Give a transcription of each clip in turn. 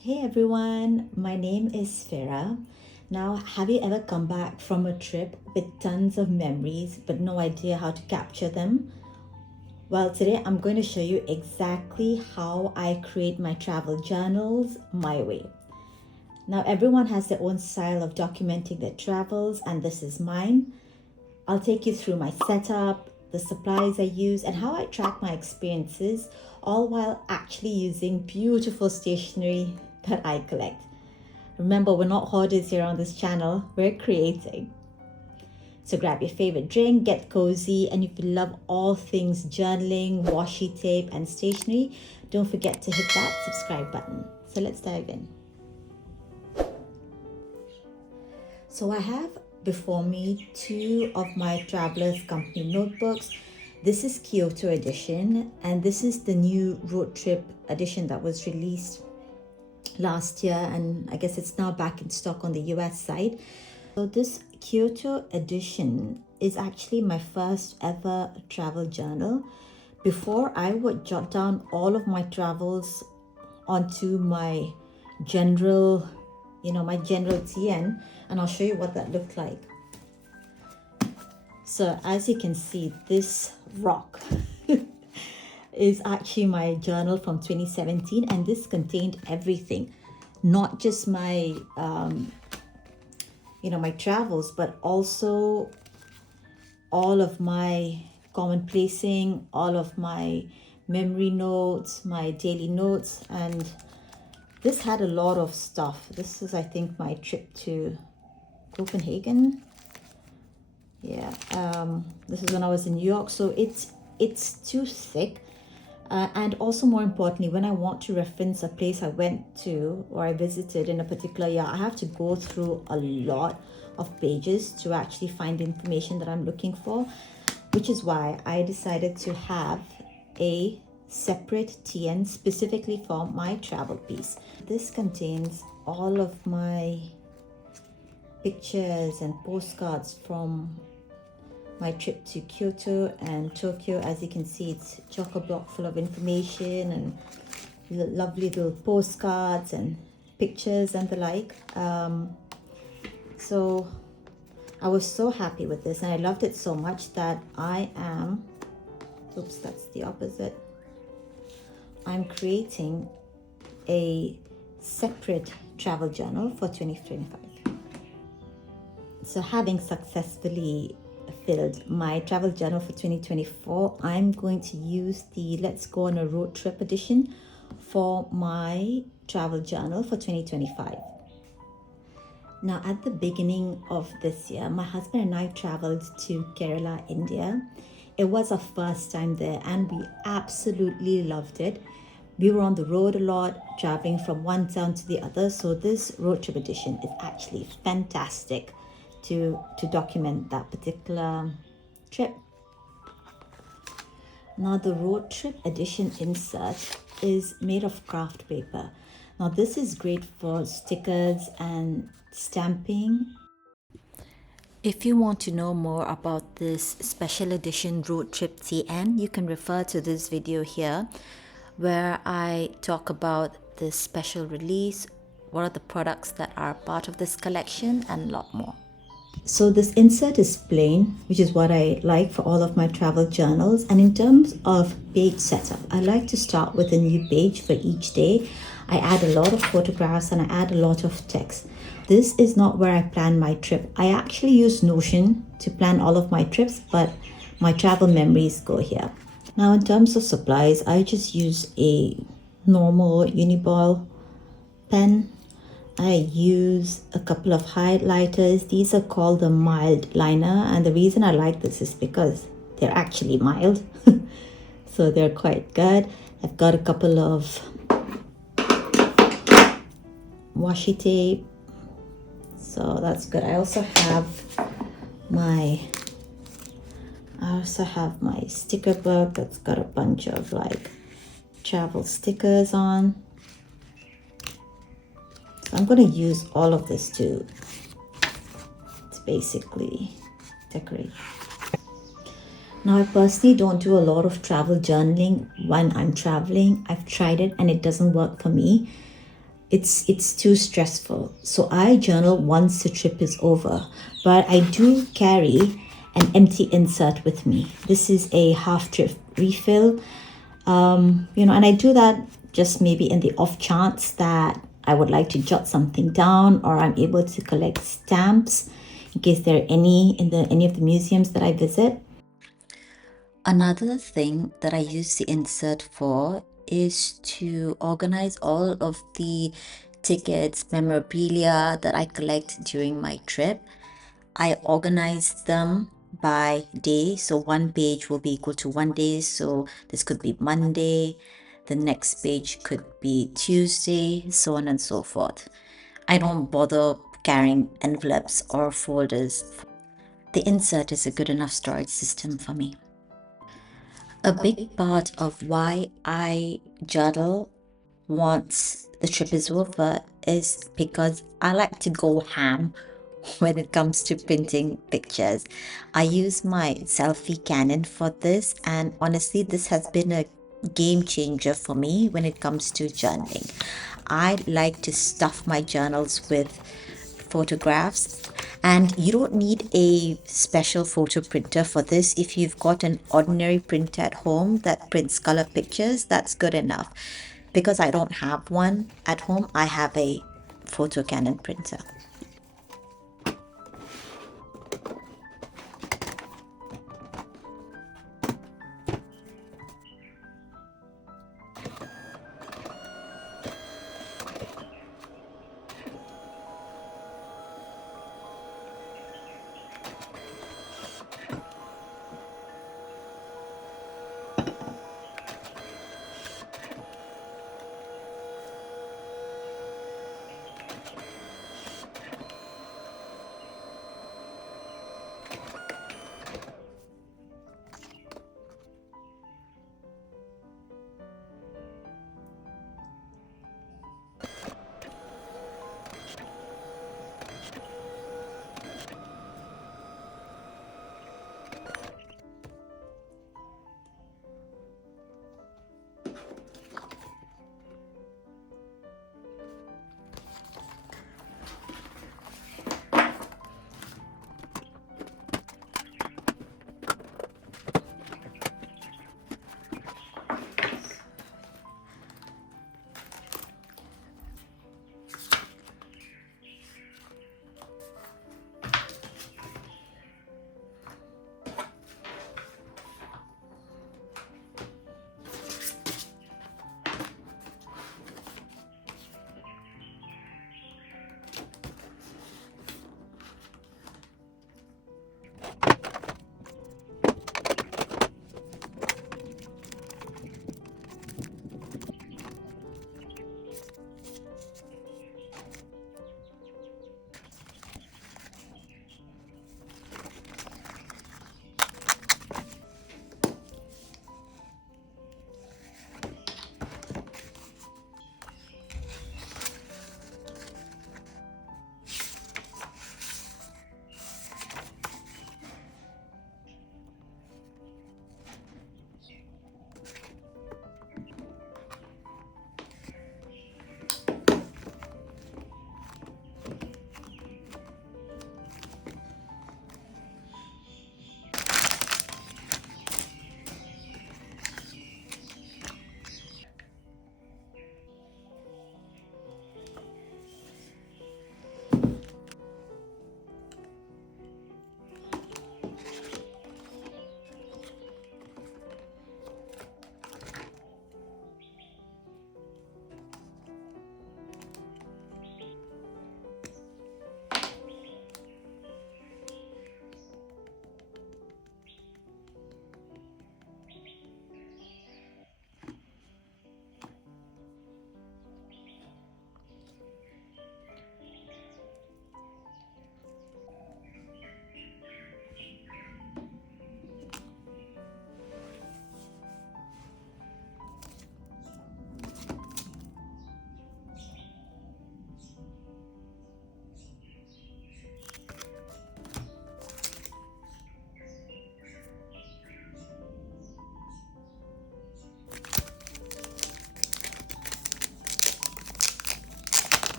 Hey everyone, my name is Farah. Now, have you ever come back from a trip with tons of memories but no idea how to capture them? Well, today I'm going to show you exactly how I create my travel journals my way. Now, everyone has their own style of documenting their travels, and this is mine. I'll take you through my setup, the supplies I use, and how I track my experiences, all while actually using beautiful stationery that I collect. Remember, we're not hoarders here on this channel, we're creating. So grab your favorite drink, get cozy, and if you love all things journaling, washi tape, and stationery, don't forget to hit that subscribe button. So let's dive in. So I have before me two of my Travelers Company notebooks. This is Kyoto edition, and this is the new road trip edition that was released last year, and I guess it's now back in stock on the US side. So this Kyoto edition is actually my first ever travel journal. Before, I would jot down all of my travels onto my general TN, and I'll show you what that looked like. So as you can see, this rock is actually my journal from 2017, and this contained everything, not just my my travels, but also all of my common placing, all of my memory notes, my daily notes, and this had a lot of stuff. This is, I think, my trip to Copenhagen. Yeah, this is when I was in New York, so it's too thick. And also, more importantly, when I want to reference a place I went to or I visited in a particular year, I have to go through a lot of pages to actually find the information that I'm looking for, which is why I decided to have a separate TN specifically for my travel piece. This contains all of my pictures and postcards from my trip to Kyoto and Tokyo. As you can see, it's chock-a-block full of information and lovely little postcards and pictures and the like. So I was so happy with this, and I loved it so much that I'm creating a separate travel journal for 2025. So having successfully filled my travel journal for 2024, I'm going to use the Let's Go on a Road Trip edition for my travel journal for 2025. Now, at the beginning of this year, my husband and I traveled to Kerala, India. It was our first time there, and we absolutely loved it. We were on the road a lot, traveling from one town to the other, so this road trip edition is actually fantastic to document that particular trip. Now, the road trip edition insert is made of craft paper. Now, this is great for stickers and stamping. If you want to know more about this special edition road trip TN, you can refer to this video here, where I talk about this special release, what are the products that are part of this collection, and a lot more. So this insert is plain, which is what I like for all of my travel journals. And in terms of page setup, I like to start with a new page for each day. I add a lot of photographs and I add a lot of text. This is not where I plan my trip. I actually use Notion to plan all of my trips, but my travel memories go here. Now, in terms of supplies, I just use a normal Uniball pen. I use a couple of highlighters. These are called the mild liner, and the reason I like this is because they're actually mild. So they're quite good. I've got a couple of washi tape, so that's good. I also have my sticker book that's got a bunch of like travel stickers on. So I'm going to use all of this to basically decorate. Now, I personally don't do a lot of travel journaling when I'm traveling. I've tried it and it doesn't work for me. it's too stressful. So I journal once the trip is over, but I do carry an empty insert with me. This is a half trip refill, and I do that just maybe in the off chance that I would like to jot something down, or I'm able to collect stamps in case there are any in any of the museums that I visit. Another thing that I use the insert for is to organize all of the tickets, memorabilia that I collect during my trip. I organize them by day. So one page will be equal to one day. So this could be Monday, the next page could be Tuesday, so on and so forth. I don't bother carrying envelopes or folders. The insert is a good enough storage system for me. A big part of why I journal once the trip is over is because I like to go ham when it comes to printing pictures. I use my Selphy Canon for this, and honestly, this has been a game changer for me when it comes to journaling. I like to stuff my journals with photographs, and you don't need a special photo printer for this. If you've got an ordinary printer at home that prints color pictures, that's good enough. Because I don't have one at home, I have a photo Canon printer.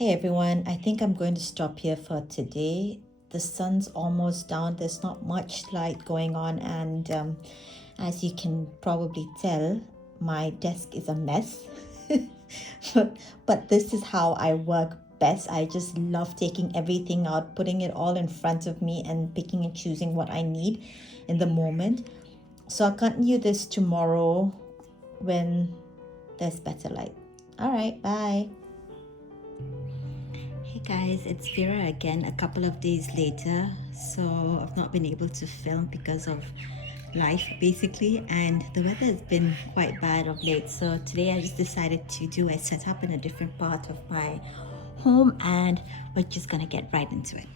Hey everyone, I think I'm going to stop here for today. The sun's almost down, there's not much light going on, and as you can probably tell, my desk is a mess. but this is how I work best. I just love taking everything out, putting it all in front of me, and picking and choosing what I need in the moment. So I'll continue this tomorrow when there's better light. All right, bye. Hey guys, it's Vera again a couple of days later. So I've not been able to film because of life basically, and the weather has been quite bad of late. So today I just decided to do a setup in a different part of my home, and we're just gonna get right into it.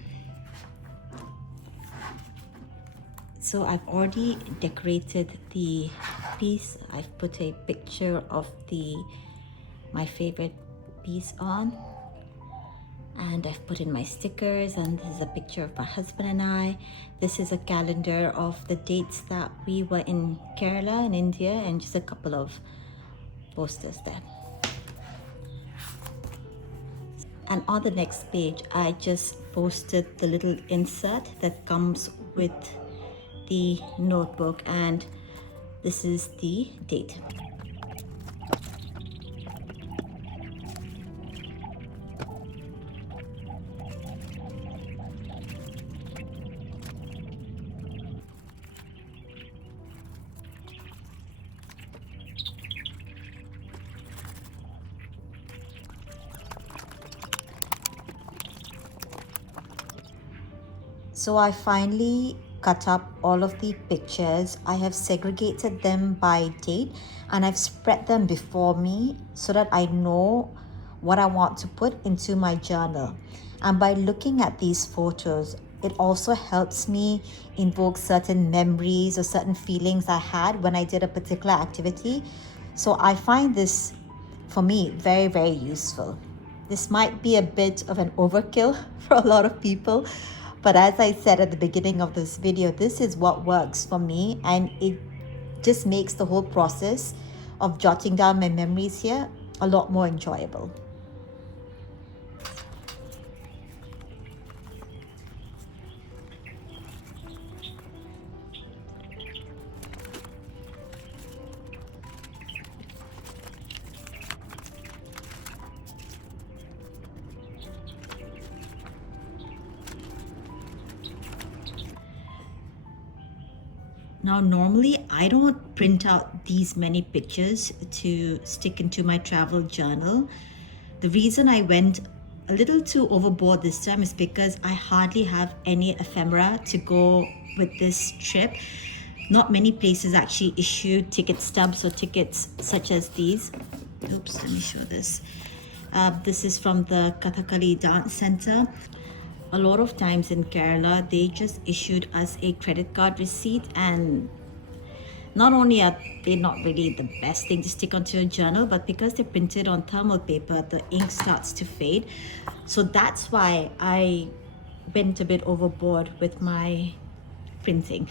So I've already decorated the piece. I've put a picture of my favorite piece on, and I've put in my stickers, and this is a picture of my husband and I. This is a calendar of the dates that we were in Kerala in India, and just a couple of posters there. And on the next page, I just posted the little insert that comes with the notebook, and this is the date. So I finally cut up all of the pictures. I have segregated them by date, and I've spread them before me so that I know what I want to put into my journal. And by looking at these photos, it also helps me invoke certain memories or certain feelings I had when I did a particular activity. So I find this, for me, very, very useful. This might be a bit of an overkill for a lot of people, but as I said at the beginning of this video, this is what works for me, and it just makes the whole process of jotting down my memories here a lot more enjoyable. Now, normally I don't print out these many pictures to stick into my travel journal. The reason I went a little too overboard this time is because I hardly have any ephemera to go with this trip. Not many places actually issue ticket stubs or tickets such as these. Oops, let me show this. This is from the Kathakali Dance Center. A lot of times in Kerala, they just issued us a credit card receipt, and not only are they not really the best thing to stick onto a journal, but because they're printed on thermal paper, the ink starts to fade. So that's why I went a bit overboard with my printing.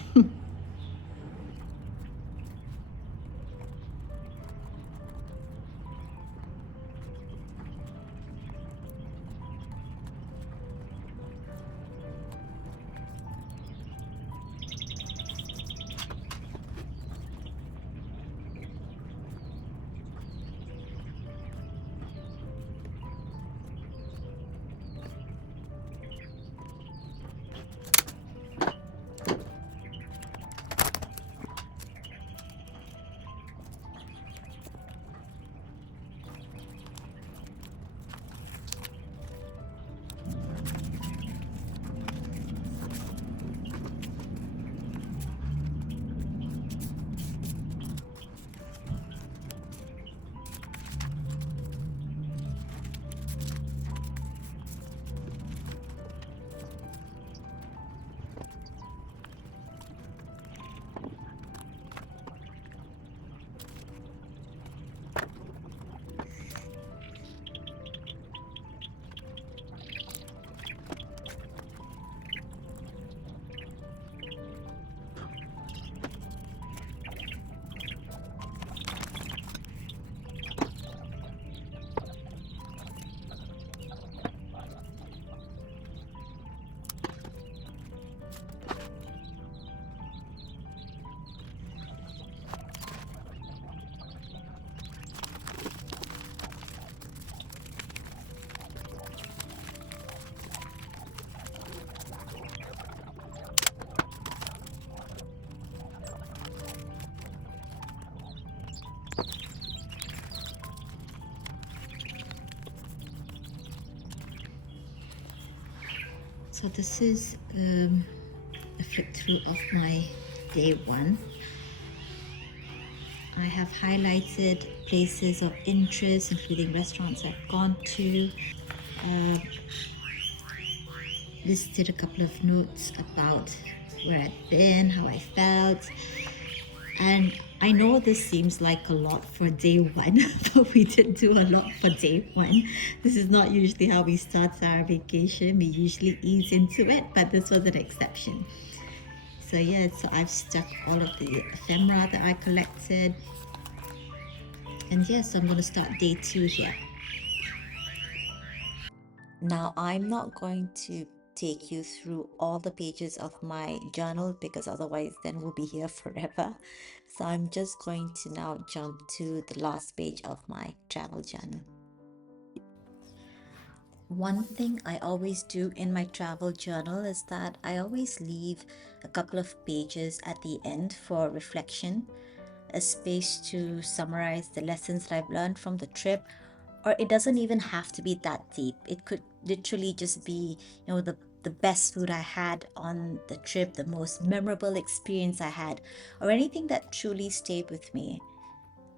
So this is a flip through of my day one. I have highlighted places of interest, including restaurants I've gone to, uh, listed a couple of notes about where I'd been, how I felt. And I know this seems like a lot for day one, but we did do a lot for day one. This is not usually how we start our vacation. We usually ease into it, but this was an exception. So yeah, so I've stuck all of the ephemera that I collected. And yeah, so I'm going to start day two here. Now, I'm not going to take you through all the pages of my journal because otherwise then we'll be here forever. So I'm just going to now jump to the last page of my travel journal. One thing I always do in my travel journal is that I always leave a couple of pages at the end for reflection, a space to summarize the lessons that I've learned from the trip. Or it doesn't even have to be that deep. It could literally just be, the best food I had on the trip, the most memorable experience I had, or anything that truly stayed with me.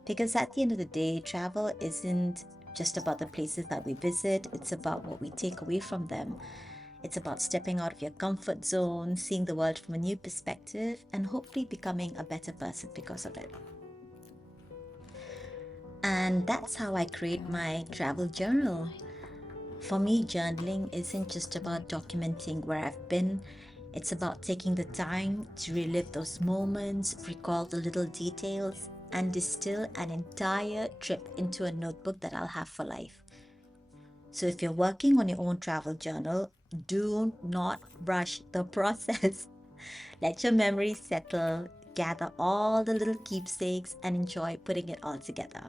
Because at the end of the day, travel isn't just about the places that we visit, it's about what we take away from them. It's about stepping out of your comfort zone, seeing the world from a new perspective, and hopefully becoming a better person because of it. And that's how I create my travel journal. For me, journaling isn't just about documenting where I've been, it's about taking the time to relive those moments, recall the little details, and distill an entire trip into a notebook that I'll have for life. So if you're working on your own travel journal, do not rush the process. Let your memories settle, gather all the little keepsakes, and enjoy putting it all together.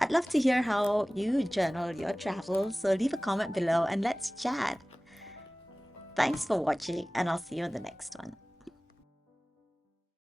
I'd love to hear how you journal your travels, so leave a comment below and let's chat. Thanks for watching, and I'll see you in the next one.